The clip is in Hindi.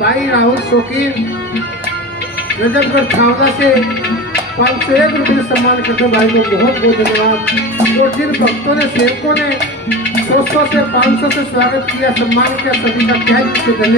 भाई राहुल शौकीन नजफगढ़ छावला से 501 रुपये सम्मान करते भाई को बहुत बहुत धन्यवाद। और जिन भक्तों ने सेवकों ने 200 से 500 से स्वागत किया सम्मान किया सभी का क्या धन्यवाद।